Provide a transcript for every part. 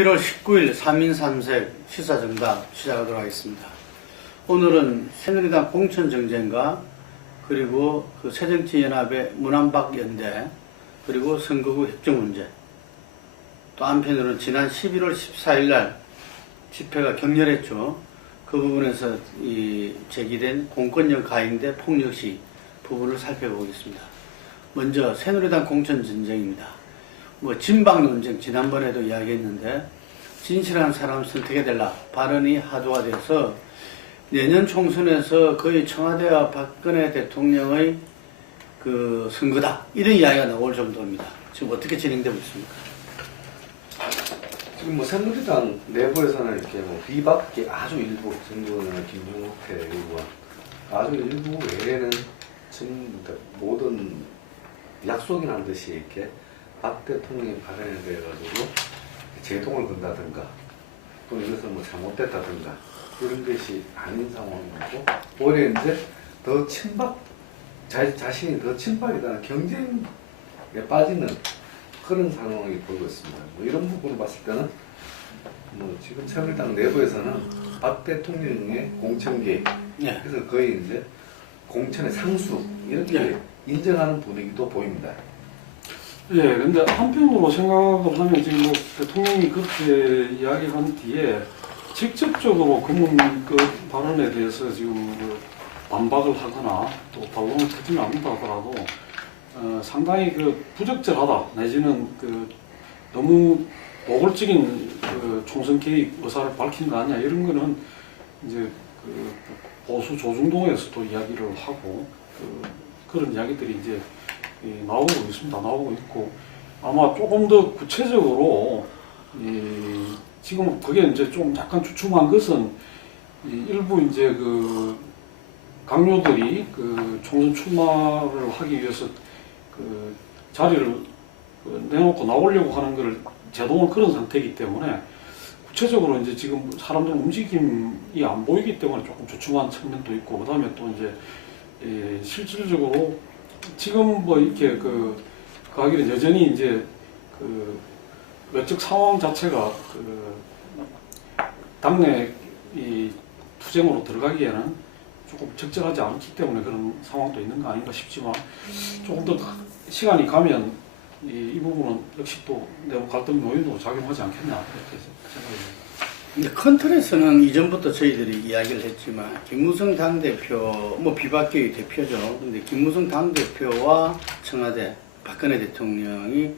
1월 19일 3인 3색 시사정답 시작하도록 하겠습니다. 오늘은 새누리당 공천정쟁과 그리고 그 새정치연합의 문안박연대 그리고 선거구 협정 문제, 또 한편으로는 지난 11월 14일 날 집회가 격렬했죠. 그 부분에서 제기된 공권력 가행대 폭력시 부분을 살펴보겠습니다. 먼저 새누리당 공천전쟁입니다. 진방 논쟁 지난번에도 이야기했는데, 진실한 사람 선택해달라 발언이 화두가 돼서 내년 총선에서 거의 청와대와 박근혜 대통령의 그 선거다, 이런 이야기가 나올 정도입니다. 지금 어떻게 진행되고 있습니까? 지금 새누리당 내부에서는 이렇게 비박계 아주 일부 정도는 김종욱회 의원, 아주 일부 외에는 지금 모든 약속이 난 듯이 이렇게 박 대통령이 발언에 대해 가지고 제동을 건다든가 또는 이것은 잘못됐다든가 이런 것이 아닌 상황이고, 오히려 이제 더 친박, 자신이 더 친박이라는 경쟁에 빠지는 그런 상황이 보이고 있습니다. 이런 부분을 봤을 때는 지금 새누리당 내부에서는 박 대통령의 공천 개입, 그래서 거의 이제 공천의 상수 이렇게 인정하는 분위기도 보입니다. 예, 근데 한편으로 생각을 하면 지금 대통령이 그렇게 이야기한 뒤에 직접적으로 그 발언에 대해서 지금 반박을 하거나 또 반론을 터지지 않는다 하더라도 상당히 부적절하다, 내지는 너무 노골적인 총선 개입 의사를 밝힌 거 아니야, 이런 거는 이제 보수 조중동에서도 이야기를 하고 그런 이야기들이 이제 나오고 있습니다. 나오고 있고, 아마 조금 더 구체적으로 지금 그게 이제 좀 약간 주춤한 것은 일부 이제 강요들이 총선 출마를 하기 위해서 자리를 내놓고 나오려고 하는 것을 제동을 그런 상태이기 때문에 구체적으로 이제 지금 사람들 움직임이 안 보이기 때문에 조금 주춤한 측면도 있고, 그 다음에 또 이제 실질적으로 지금 이렇게 하기는 여전히 이제 외적 상황 자체가 당내 이 투쟁으로 들어가기에는 조금 적절하지 않기 때문에 그런 상황도 있는 거 아닌가 싶지만, 조금 더 시간이 가면 이 부분은 역시 또 내부 갈등 요인으로 작용하지 않겠나, 이렇게 생각합니다. 큰 틀에서는 이전부터 저희들이 이야기를 했지만, 김무성 당대표, 비박계의 대표죠. 근데 김무성 당대표와 청와대, 박근혜 대통령이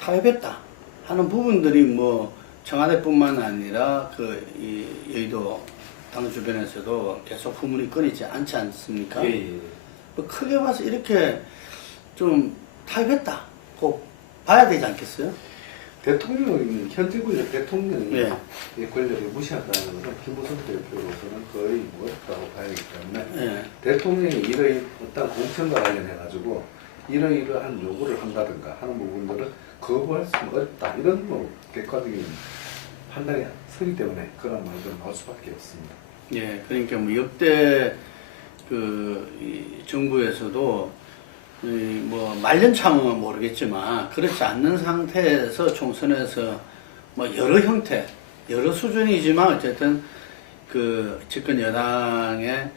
타협했다 하는 부분들이 청와대뿐만 아니라 여의도 당 주변에서도 계속 후문이 끊이지 않지 않습니까? 예. 크게 봐서 이렇게 좀 타협했다, 꼭 봐야 되지 않겠어요? 대통령이, 현재 권력 대통령이 권력을 무시한다는 것은 김무성 대표로서는 거의 없다고 봐야 하기 때문에 대통령이 이러한 어떤 공천과 관련해가지고 이러이러한 요구를 한다든가 하는 부분들을 거부할 수는 어렵다, 이런 객관적인 판단이 서기 때문에 그런 말도 나올 수밖에 없습니다. 예, 그러니까 역대 이 정부에서도 말년참은 모르겠지만 그렇지 않는 상태에서 총선에서 여러 형태, 여러 수준이지만 어쨌든 집권 여당의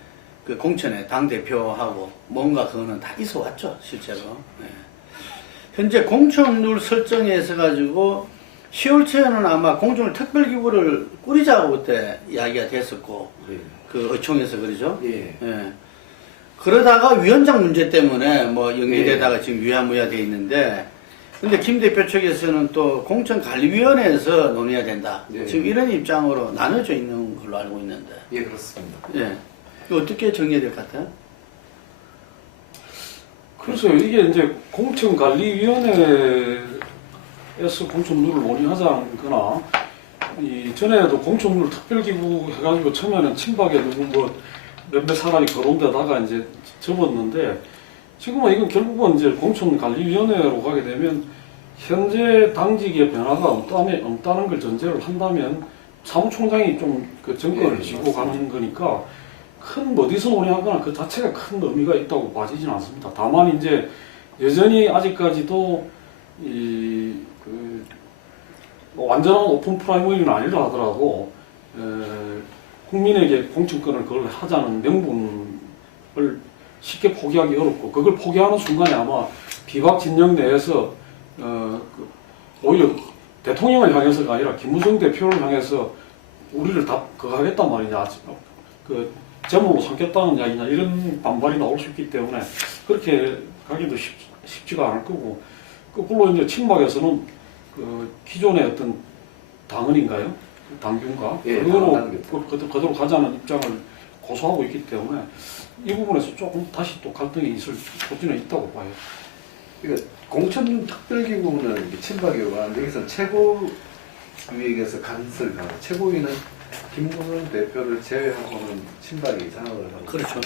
공천에 당 대표하고 뭔가 그거는 다 있어 왔죠, 실제로. 현재 공천룰 설정에서 가지고 10월 초에는 아마 공천을 특별기구를 꾸리자고 그때 이야기가 됐었고, 의총에서 그러죠. 그러다가 위원장 문제 때문에 연기되다가 지금 유야무야 돼 있는데, 근데 김 대표 측에서는 또 공천관리위원회에서 논의해야 된다, 지금 이런 입장으로 나눠져 있는 걸로 알고 있는데. 예, 그렇습니다. 이거 어떻게 정리될 것 같아요? 그래서 이게 이제 공천관리위원회에서 공천룰을 논의하자거나, 전에도 공천룰 특별기구 해가지고 처음에는 친박에 누구 몇몇 사람이 거론되다가 이제 접었는데, 지금은 이건 결국은 이제 공천관리위원회로 가게 되면 현재 당직의 변화가 없다는 걸 전제를 한다면 사무총장이 좀 정권을 쥐고 가는 거니까 어디서 논의하거나 그 자체가 큰 의미가 있다고 봐지진 않습니다. 다만 이제 여전히 아직까지도 완전한 오픈 프라이머리는 아니라 하더라도 국민에게 공천권을 그걸 하자는 명분을 쉽게 포기하기 어렵고 그걸 포기하는 순간에 아마 비박 진영 내에서 오히려 대통령을 향해서가 아니라 김무성 대표를 향해서 우리를 다 그거 하겠단 말이냐 그 제목으로 삼겠다는 이야기냐 이런 반발이 나올 수 있기 때문에 그렇게 가기도 쉽지가 않을 거고 거꾸로 이제 친박에서는 그 기존의 어떤 당헌인가요? 당규인가? 예, 그거로 그대로 가자는 입장을 고수하고 있기 때문에 이 부분에서 조금 다시 또 갈등이 있을 소지는 있다고 봐요. 그러니까 공천 특별기구는 친박이고 여기서 최고위에게서 간섭을 최고위는 김무성 대표를 제외하고는 친박이 장악을 하고 그렇죠.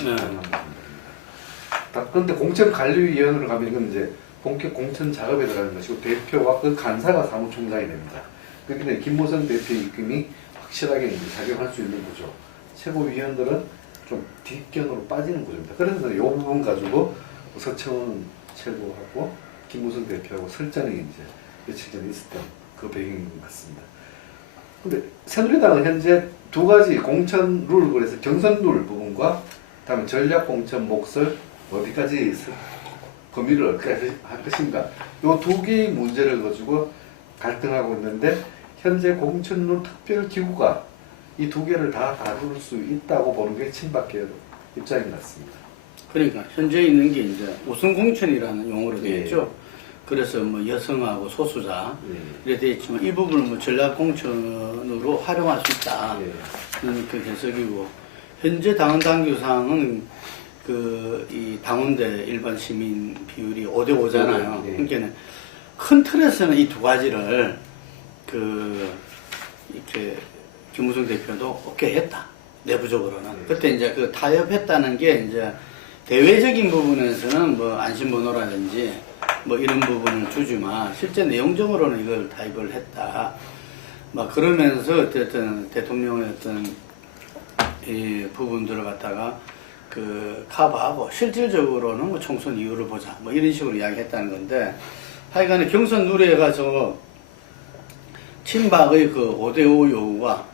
그런데 공천관리위원회로 가면 이건 이제 본격 공천 작업에 들어가는 것이고 대표와 그 간사가 사무총장이 됩니다. 그렇기 때문에 김무성 대표의 입김이 확실하게 이제 작용할 수 있는 구조. 최고위원들은 좀 뒷견으로 빠지는 구조입니다. 그래서 이 부분 가지고 서청원 최고하고 김무성 대표하고 설전이 이제 며칠 전에 있었던 그 배경인 것 같습니다. 근데 새누리당은 현재 두 가지 공천 룰, 그래서 경선 룰 부분과 다음에 전략 공천 목설 어디까지 범위를 어떻게 할 것인가 이 두 개의 문제를 가지고 갈등하고 있는데 현재 공천룰 특별기구가 이 두 개를 다 다룰 수 있다고 보는 게 친박계의 입장인 것 같습니다. 그러니까 현재 있는 게 이제 우선 공천이라는 용어로 되어 예. 있죠. 그래서 뭐 여성하고 소수자 예. 이래 되어 있지만 이 부분을 뭐 전략 공천으로 활용할 수 있다. 예. 그 해석이고 현재 당원 당규상은 이 당원대 일반 시민 비율이 5대5잖아요. 예. 그러니까 큰 틀에서는 이 두 가지를 이렇게 김무성 대표도 오케이 했다. 내부적으로는. 예. 그때 이제 그 타협했다는 게 이제 대외적인 부분에서는 뭐 안심번호라든지 뭐 이런 부분을 주지만 실제 내용적으로는 이걸 타협을 했다. 막 그러면서 어쨌든 대통령의 어떤 이 부분들을 갖다가 커버하고 실질적으로는 뭐 총선 이유를 보자 뭐 이런 식으로 이야기했다는 건데 하여간에 경선 룰에 가서 친박의 그 5대5 요구가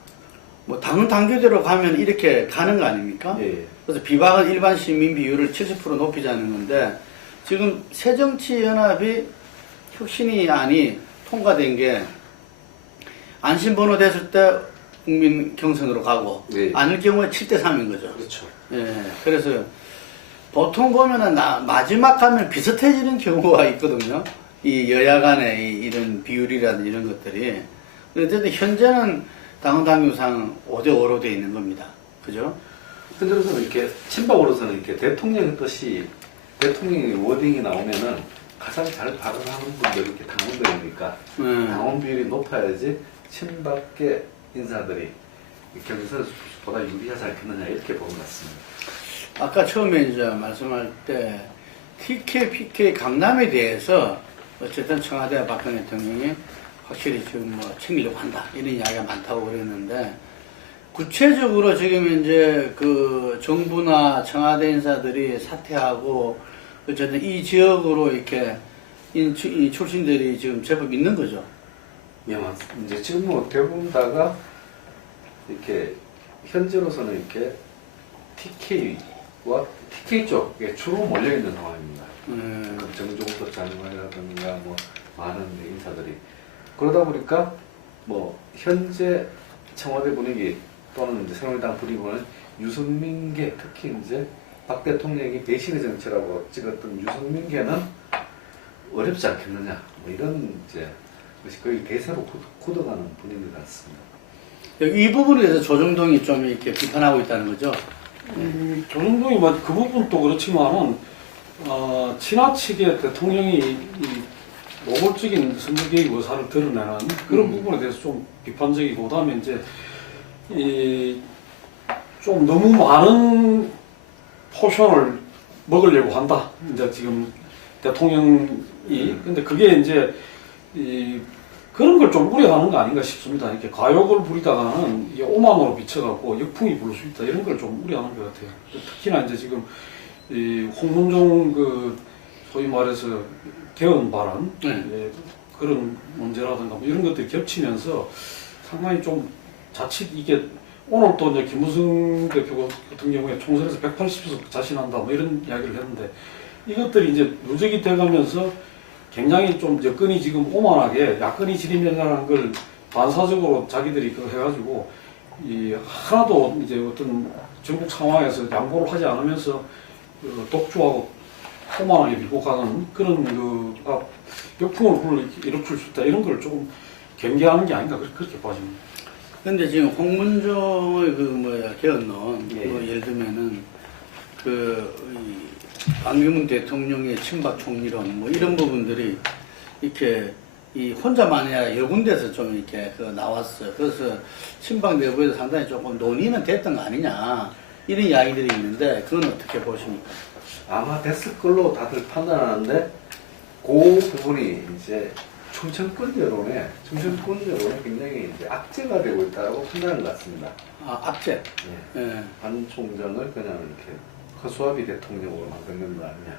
뭐 당은 당규대로 가면 이렇게 가는 거 아닙니까? 예. 그래서 비박은 일반 시민 비율을 70% 높이자는 건데 지금 새정치연합이 혁신위안이 통과된 게 안심번호 됐을 때 국민 경선으로 가고 예. 아닐 경우에 7대3인 거죠. 그렇죠. 예, 그래서 보통 보면은 마지막 가면 비슷해지는 경우가 있거든요. 이 여야 간의 이런 비율이라든지 이런 것들이. 그런데 현재는 당헌 당규상 5대5로 되어 있는 겁니다. 그죠? 현재로서는 이렇게 친박으로서는 이렇게 대통령의 뜻이 대통령의 워딩이 나오면은 가장 잘 발언하는 분들이 이렇게 당원들이니까 당원 비율이 높아야지 친박계 인사들이 경선보다 유리하지 않겠느냐 이렇게 보는 것 같습니다. 아까 처음에 이제 말씀할 때 TK, PK 강남에 대해서 어쨌든 청와대 박근혜 대통령이 확실히 지금 뭐 챙기려고 한다 이런 이야기가 많다고 그랬는데 구체적으로 지금 이제 그 정부나 청와대 인사들이 사퇴하고 어쨌든 이 지역으로 이렇게 이 출신들이 지금 제법 있는 거죠. 예, 맞습니다. 이제 지금 뭐 대부분 다가 이렇게 현재로서는 이렇게 TK와 TK 쪽에 주로 몰려 있는 상황입니다. 정종석 장관이라든가 뭐 많은 인사들이 그러다 보니까 뭐 현재 청와대 분위기 또는 이제 새누리당 분위기는 유승민계 특히 이제 박 대통령이 배신의 정치라고 찍었던 유승민계는 어렵지 않겠느냐 뭐 이런 이제 것이 거의 대세로 굳어가는 분위기 같습니다. 이 부분에 대해서 조정동이 좀 이렇게 비판하고 있다는 거죠. 조정동이 그 부분도 그렇지만은 지나치게 대통령이 이 노골적인 선거개혁 의사를 드러내는 그런 부분에 대해서 좀 비판적이고 그다음에 이제 좀 너무 많은 포션을 먹으려고 한다. 이제 지금 대통령이 근데 그게 이제 그런 걸 좀 우려하는 거 아닌가 싶습니다. 이렇게 과욕을 부리다가는 이게 오만으로 비춰갖고 역풍이 불 수 있다. 이런 걸 좀 우려하는 것 같아요. 특히나 이제 지금 홍문종 소위 말해서 개헌 발언 그런 문제라든가 뭐 이런 것들이 겹치면서 상당히 좀 자칫 이게 오늘 또 이제 김무성 대표 같은 경우에 총선에서 180석 자신한다 뭐 이런 이야기를 했는데 이것들이 이제 누적이 돼가면서 굉장히 좀 여건이 지금 오만하게 야권이 지리멸렬하는 걸 반사적으로 자기들이 그거 해가지고 이 하나도 이제 어떤 전국 상황에서 양보를 하지 않으면서 독주하고 오만하게 밀고 가는 그런 역풍을 일으킬 수 있다 이런 걸 조금 경계하는 게 아닌가 그렇게 봐집니다. 근데 지금 홍문종의 개헌론, 예. 예를 들면은 안경문 대통령의 친박 총리론 뭐 이런 부분들이 이렇게 혼자만이 아니라 여러 군데서 좀 이렇게 나왔어요. 그래서 친박 내부에서 상당히 조금 논의는 됐던 거 아니냐 이런 이야기들이 있는데 그건 어떻게 보십니까? 아마 됐을 걸로 다들 판단하는데 그 부분이 이제 충청권 여론에 굉장히 이제 악재가 되고 있다고 판단하는 것 같습니다. 아, 악재. 예. 예. 한 총장을 그냥 이렇게 허수아비 대통령으로 만드는 거 아니냐.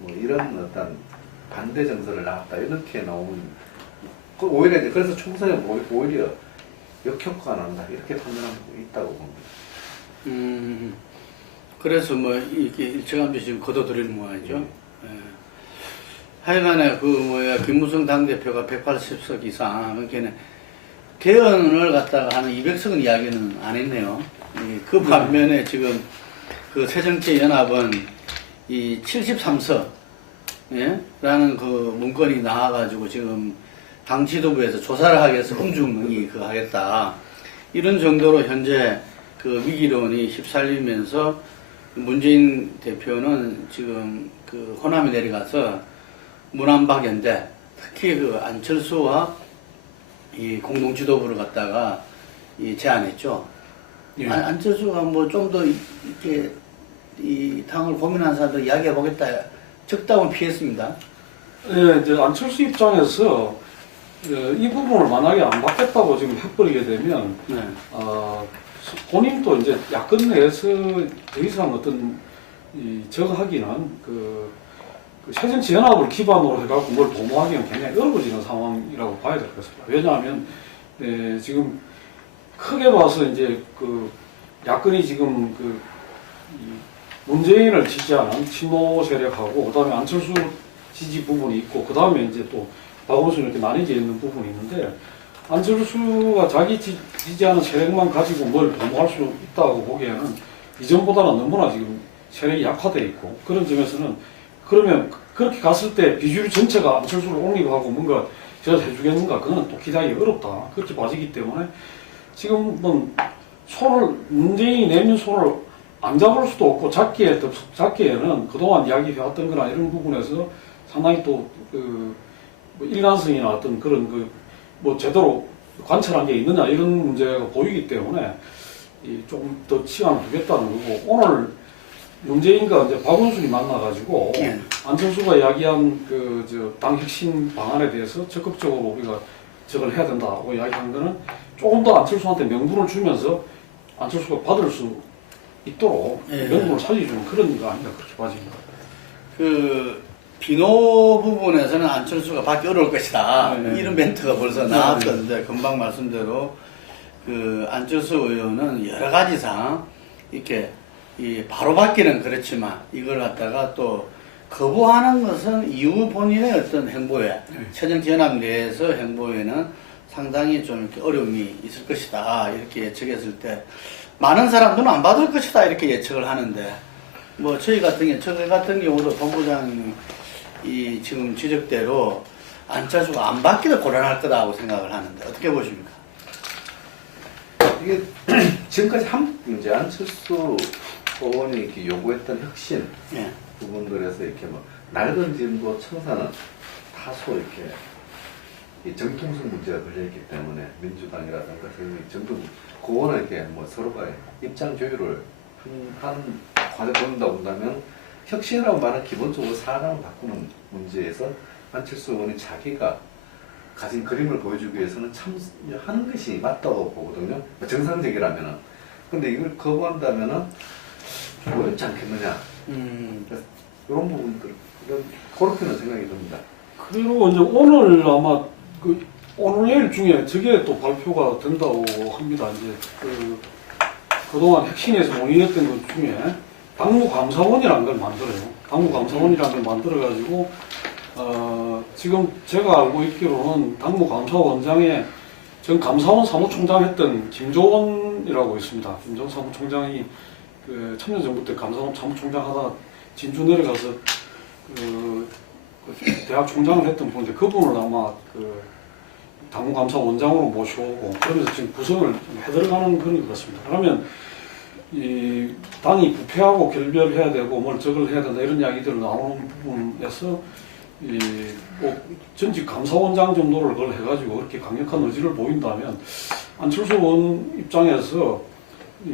뭐 이런 어떤 반대 정서를 나왔다 이렇게 나오는. 오히려 이제 그래서 총선에 오히려 역효과가 난다 이렇게 판단하고 있다고 봅니다. 그래서 뭐 이렇게 일찌감치 지금 걷어들이는 모양이죠. 예. 하여간에 김무성 당대표가 180석 이상, 그러니까 개헌을 갖다가 하는 200석은 이야기는 안 했네요. 그 반면에 지금 그 새정치연합은 이 73석, 예? 라는 그 문건이 나와가지고 지금 당 지도부에서 조사를 하기 위해서 음주문의 하겠다. 이런 정도로 현재 그 위기론이 휩쓸리면서 문재인 대표는 지금 그 호남에 내려가서 문안박연대, 특히 그 안철수와 이 공동지도부를 갖다가 제안했죠. 예. 안철수가 뭐 좀 더 이렇게 이 당을 고민하는 사람들 이야기해 보겠다. 적당은 피했습니다. 예, 이제 안철수 입장에서 이 부분을 만약에 안 받겠다고 지금 해버리게 되면 네. 본인도 이제 야권 내에서 더 이상 어떤 저거 하기는 그 새정치연합을 기반으로 해갖고 뭘 도모하기는 굉장히 어려워지는 상황이라고 봐야 될 것 같습니다. 왜냐하면 지금 크게 봐서 이제 그 야권이 지금 문재인을 지지하는 친노 세력하고 그다음에 안철수 지지 부분이 있고 그다음에 이제 또 박원순 이렇게 나뉘어져 있는 부분이 있는데 안철수가 자기 지지하는 세력만 가지고 뭘 도모할 수 있다고 보기에는 이전보다는 너무나 지금 세력이 약화되어 있고 그런 점에서는 그러면 그렇게 갔을 때 비주류 전체가 안철수를 옹립하고 뭔가 제가 해주겠는가 그건 또 기대하기 어렵다 그렇게 봐지기 때문에 지금은 문재인이 내민 손을 안 잡을 수도 없고 잡기에는 그동안 이야기해왔던 거나 이런 부분에서 상당히 또 뭐 일관성이나 어떤 그런 뭐 제대로 관찰한 게 있느냐 이런 문제가 보이기 때문에 조금 더 시간을 두겠다는 거고 오늘 문재인과 이제 박원순이 만나가지고 안철수가 이야기한 당 핵심 방안에 대해서 적극적으로 우리가 저걸 해야 된다고 이야기한 거는 조금 더 안철수한테 명분을 주면서 안철수가 받을 수 있도록 명분을 살려주는 그런 거 아닌가 그렇게 봐집니다. 비노 부분에서는 안철수가 받기 어려울 것이다. 이런 멘트가 벌써 나왔던데 금방 말씀대로 안철수 의원은 여러 가지상 이렇게 바로 받기는 그렇지만 이걸 갖다가 또 거부하는 것은 이후 본인의 어떤 행보에 새정치연합 내에서 행보에는 상당히 좀 이렇게 어려움이 있을 것이다 이렇게 예측했을 때 많은 사람들은 안 받을 것이다 이렇게 예측을 하는데 뭐 저희 같은 경우도 본부장이 지금 지적대로 안철수가 안 받기도 곤란할 거다고 생각을 하는데 어떻게 보십니까? 이게 지금까지 이제 안철수 의원이 이렇게 요구했던 혁신 부분들에서 이렇게 뭐 낡은 진보 청사는 다소 이렇게 이 정통성 문제가 걸려있기 때문에 민주당이라든가 그거는 이렇게 뭐 서로가 입장 조율을 한 과정 본다 본다면 혁신이라고 말하는 기본적으로 사람을 바꾸는 문제에서 안철수 의원이 자기가 가진 그림을 보여주기 위해서는 참여하는 것이 맞다고 보거든요. 정상적이라면은. 근데 이걸 거부한다면은 어렵지 않겠느냐. 이런 부분들, 그렇게는 생각이 듭니다. 그리고 이제 오늘 아마 오늘 내일 중에 저게 또 발표가 된다고 합니다. 이제 그동안 핵심에서 논의했던 것 중에 당무감사원이라는 걸 만들어요. 당무감사원이라는 걸 만들어가지고 지금 제가 알고 있기로는 당무감사원장에 전 감사원 사무총장 했던 김조원이라고 있습니다. 김조원 사무총장이 그 참여정부 때 감사원 사무총장 하다가 진주 내려가서 대학 총장을 했던 분인데 그분을 아마 당무감사원장으로 모셔오고 그러면서 지금 구성을 해들어가는 그런 것 같습니다. 그러면 이 당이 부패하고 결별해야 되고 뭘 저걸 해야 된다 이런 이야기들 나오는 부분에서 뭐 전직 감사원장 정도를 그걸 해가지고 그렇게 강력한 의지를 보인다면 안철수 의원 입장에서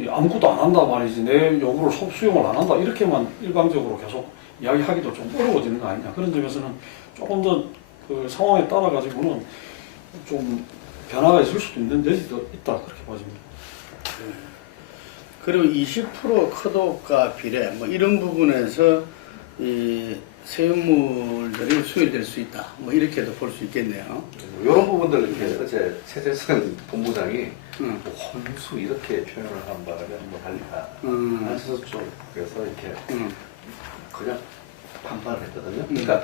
아무것도 안 한다 말이지 내 요구를 수용을 안 한다 이렇게만 일방적으로 계속 이야기하기도 좀 어려워지는 거 아니냐 그런 점에서는 조금 더 그 상황에 따라 가지고는 좀 변화가 있을 수도 있는 여지도 있다 그렇게 봐집니다. 그리고 20% 커도가 비례 뭐 이런 부분에서 이 세금물들이 수혈될 수 있다. 뭐 이렇게도 볼 수 있겠네요. 이런 부분들을 이렇게 어제 최재선 본부장이 뭐 혼수 이렇게 표현을 한 바람에 한번 달리다. 안철수 쪽에서 이렇게 그냥 반발을 했거든요. 그러니까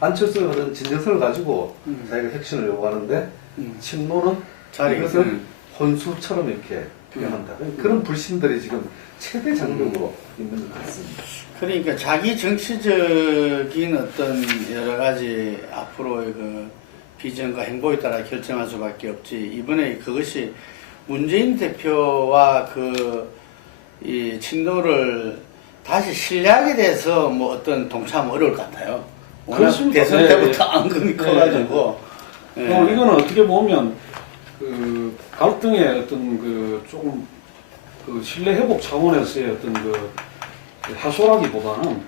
안철수 의원은 진정성을 가지고 자기가 혁신을 요구하는데 친노는 이것을 혼수처럼 이렇게 표현한다. 그런 불신들이 지금 최대 장벽으로 있는 것 같습니다. 그러니까 자기 정치적인 어떤 여러 가지 앞으로의 그 비전과 행보에 따라 결정할 수밖에 없지. 이번에 그것이 문재인 대표와 이 친노를 다시 신뢰하게 돼서 뭐 어떤 동참은 어려울 것 같아요. 워낙 대선 때부터 앙금이 커가지고. 이거는 어떻게 보면 그 갈등의 어떤 조금 신뢰 회복 차원에서의 어떤 해소라기보다는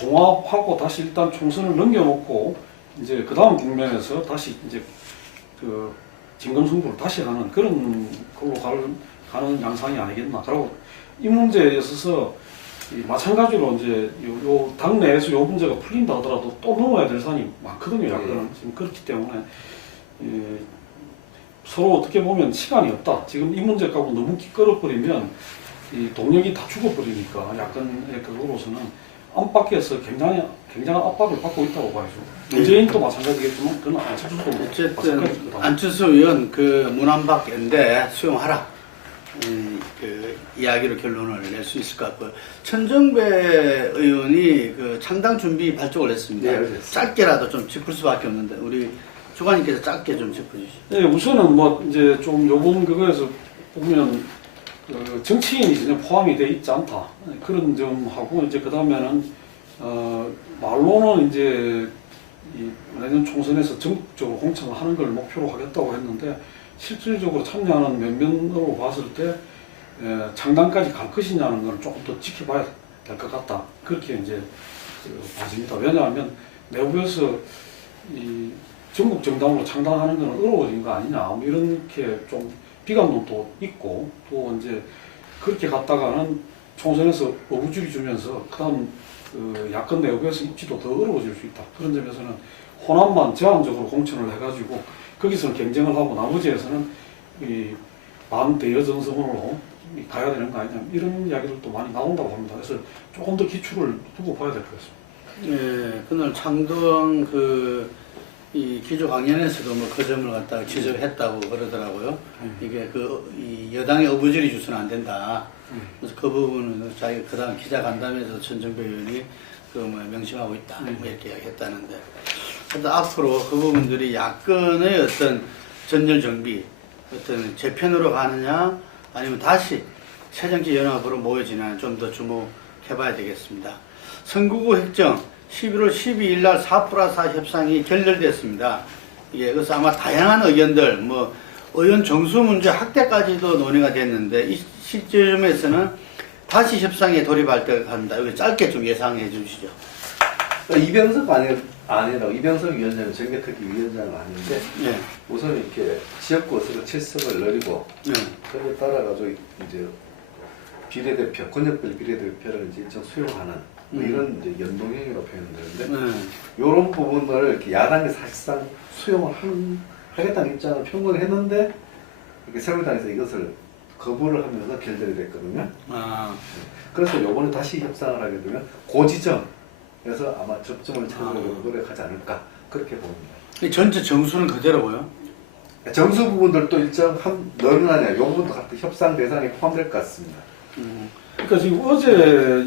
공합하고 다시 일단 총선을 넘겨놓고 이제 그 다음 국면에서 다시 이제 진검승부를 다시 하는 그런 걸로 가는 양상이 아니겠나. 그리고 이 문제에 있어서 마찬가지로 이제 요 당내에서 요 문제가 풀린다 하더라도 또 넘어야 될 산이 많거든요. 약간은 지금 그렇기 때문에 서로 어떻게 보면 시간이 없다. 지금 이 문제 갖고 너무 끌어버리면 이 동력이 다 죽어버리니까 약간의 그거로서는 안팎에서 굉장한 압박을 받고 있다고 봐야죠. 문재인도 마찬가지겠지만 그건 안철수도 어쨌든 안철수 의원 문안박 연대 수용하라. 이야기로 결론을 낼 수 있을 것 같고요. 천정배 의원이 창당 준비 발족을 했습니다. 네, 짧게라도 좀 짚을 수밖에 없는데 우리 주관님께서 짧게 좀 짚어주시죠. 네, 우선은 뭐 이제 좀 요번 그거에서 보면 정치인이 전혀 포함이 돼 있지 않다 그런 점하고 이제 그 다음에는 말로는 이제 내년 총선에서 전국적으로 공천을 하는 걸 목표로 하겠다고 했는데 실질적으로 참여하는 면면으로 봤을 때 창당까지 갈 것이냐는 걸 조금 더 지켜봐야 될 것 같다 그렇게 이제 봐집니다. 왜냐하면 내부에서 이 전국 정당으로 창당하는 건 어려워진 거 아니냐 뭐 이렇게 좀 비관론도 있고 또 이제 그렇게 갔다가는 총선에서 어부줄이 주면서 그다음 야권 내부에서 입지도 더 어려워질 수 있다. 그런 점에서는 호남만 제한적으로 공천을 해가지고 거기서는 경쟁을 하고 나머지에서는 이 반대여정성으로 가야 되는 거 아니냐 이런 이야기들도 많이 나온다고 합니다. 그래서 조금 더 기초를 두고 봐야 될 것 같습니다. 예, 그날 창동 이 기조 강연에서도 뭐 그 점을 갖다가 지적했다고 그러더라고요. 이게 이 여당의 어부질이 주서는 안 된다. 그래서 그 부분은 자기 그다음 기자 간담회에서 천정배 의원이 명심하고 있다. 뭐 이렇게 이야기했다는데. 그래서 앞으로 그 부분들이 야권의 어떤 전열 정비, 어떤 재편으로 가느냐, 아니면 다시 새정치연합으로 모여지나 좀 더 주목해봐야 되겠습니다. 선거구 획정 11월 12일 날 4+4 협상이 결렬됐습니다. 그래서 아마 다양한 의견들, 의원 정수 문제 확대까지도 논의가 됐는데 이 시점에서는 다시 협상에 돌입할 때가 합니다. 여기 짧게 좀 예상해 주시죠. 이병석 아니라고 이병석 위원장은 정개특위 위원장은 아닌데 네. 우선 이렇게 지역구 7석을 늘리고 네. 그에 따라 가지고 이제 비례대표 권역별 비례대표를 이제 일정 수용하는 뭐 이런 이제 연동형이라고 표현되는데 네. 이런 부분을 이렇게 야당이 사실상 수용을 하겠다는 입장을 표명을 했는데 이렇게 새누리당에서 이것을 거부를 하면서 결렬이 됐거든요. 아, 그래서 요번에 다시 협상을 하게 되면 고지점에서 아마 접점을 찾으려고 노력하지 않을까 그렇게 봅니다. 이 전체 정수는 그대로고요. 정수 부분들도 일정 늘어나냐 이 부분도 같은 협상 대상에 포함될 것 같습니다. 그러니까 지금 어제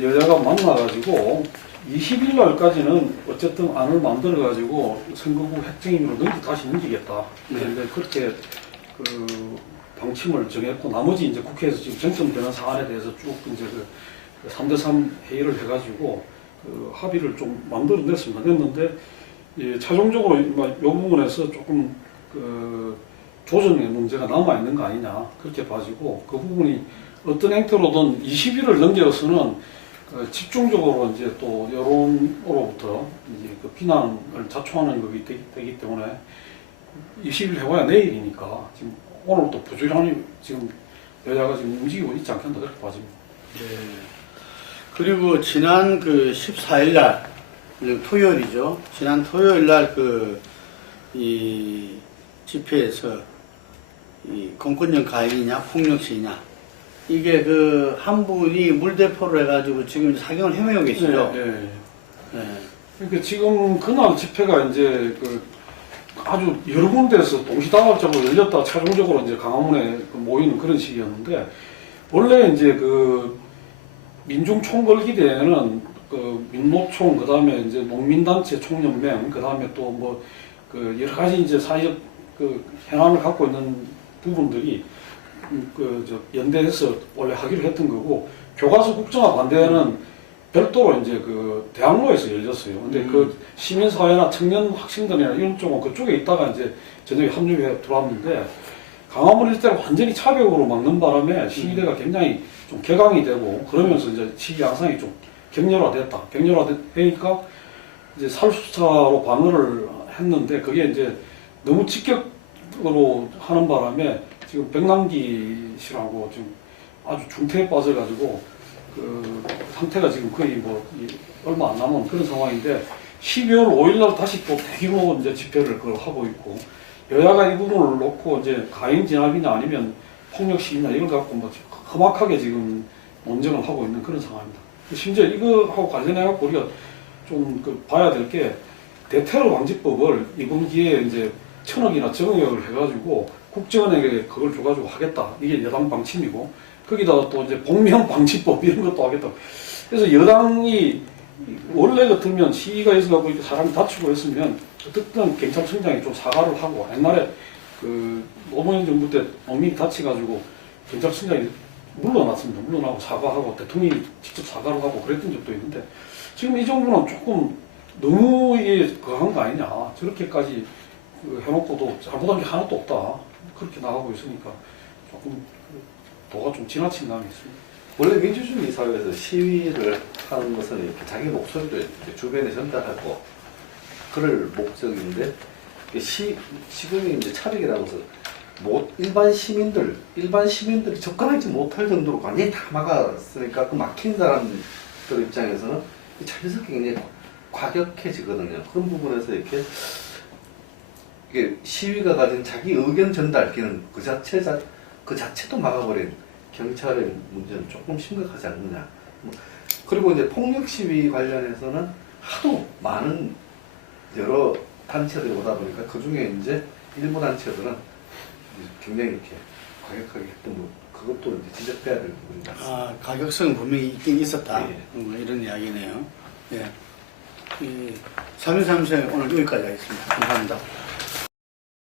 여야가 만나가지고 20일 날까지는 어쨌든 안을 만들어가지고 선거구 핵쟁임으로 다시 넘기겠다. 그런데 그렇게 그 방침을 정했고 나머지 이제 국회에서 지금 쟁점되는 사안에 대해서 쭉 이제 그 3대3 회의를 해가지고 그 합의를 좀 만들어냈습니다. 그랬는데 최종적으로 이 부분에서 조금 그 조정의 문제가 남아 있는 거 아니냐 그렇게 봐지고 그 부분이 어떤 행태로든 20일을 넘겨서는 집중적으로 이제 또 여론으로부터 이제 그 비난을 자초하는 것이 되기 때문에 20일 해봐야 내일이니까 지금 오늘 또 부지런히 지금 여야가 지금 움직이고 있지 않겠나 그렇게 봐집니다. 네. 그리고 지난 그 14일 날 토요일이죠. 지난 토요일 날 이 집회에서 이 공권력 가해이냐 폭력 시위냐 이게 그 한 분이 물대포를 해가지고 지금 사경을 헤매고 계시죠. 네, 네. 네. 그러니까 지금 그날 집회가 이제 그 아주 여러 군데에서 동시다발적으로 열렸다 최종적으로 이제 강화문에 모이는 그런 시기였는데 원래 이제 그 민중 총궐기대회는 그 민노총 그다음에 이제 농민단체 총연맹 그다음에 또 뭐 그 여러 가지 이제 사회적 그 현안을 갖고 있는 부분들이 그 저 연대해서 원래 하기로 했던 거고 교과서 국정화 반대는 별도로 이제 그 대학로에서 열렸어요. 근데 그 시민사회나 청년 학생들이나 이런 쪽은 그쪽에 있다가 이제 저녁에 합류해 들어왔는데 강화문 일대를 완전히 차벽으로 막는 바람에 시위대가 굉장히 좀 격앙이 되고 그러면서 이제 시위 양상이 좀 격렬화되니까 이제 살수차로 방어를 했는데 그게 이제 너무 직격으로 하는 바람에 지금 백남기 씨라고 지금 아주 중태에 빠져가지고 그 상태가 지금 거의 뭐 얼마 안 남은 그런 상황인데 12월 5일날 다시 또 대규모 이제 집회를 그걸 하고 있고 여야가 이 부분을 놓고 이제 가행 진압이냐 아니면 폭력 시위냐 이걸 갖고 뭐 험악하게 지금 논쟁을 하고 있는 그런 상황입니다. 심지어 이거하고 관련해 갖고 우리가 좀 그 봐야 될 게 대테러 방지법을 이번 기회에 이제 1,000억이나 적용을 해가지고 국정원에게 그걸 줘가지고 하겠다. 이게 여당 방침이고 거기다가 또 이제 복면 방지법 이런 것도 하겠다. 그래서 여당이 원래 같으면 시위가 있어갖고 사람이 다치고 했으면 어떻든 경찰청장이 좀 사과를 하고 옛날에 그 노무현 정부 때 농민이 다치가지고 경찰청장이 물러났습니다. 물러나고 사과하고 대통령이 직접 사과를 하고 그랬던 적도 있는데 지금 이 정부는 조금 너무 이게 그한 거 아니냐. 저렇게까지 해놓고도 잘못한 게 하나도 없다. 그렇게 나가고 있으니까 조금 도가 좀 지나친 감이 있습니다. 원래 민주주의 사회에서 시위를 하는 것은 이렇게 자기 목소리를 이렇게 주변에 전달하고 그럴 목적인데 지금이 이제 차벽이라는 것은 일반 시민들이 접근하지 못할 정도로 완전히 다 막았으니까 그 막힌 사람들 입장에서는 자연스럽게 굉장히 과격해지거든요. 그런 부분에서 이게 시위가 가진 자기 의견 전달 기능 그 자체도 막아버린 경찰의 문제는 조금 심각하지 않느냐. 그리고 이제 폭력 시위 관련해서는 하도 많은 여러 단체들이 오다 보니까 그 중에 이제 일부 단체들은 굉장히 이렇게 과격하게 했던 거 그것도 이제 지적해야 될 부분인 것 같습니다. 아, 가격성은 분명히 있긴 있었다. 예. 이런 이야기네요. 예. 3.13세 오늘 여기까지 하겠습니다. 감사합니다.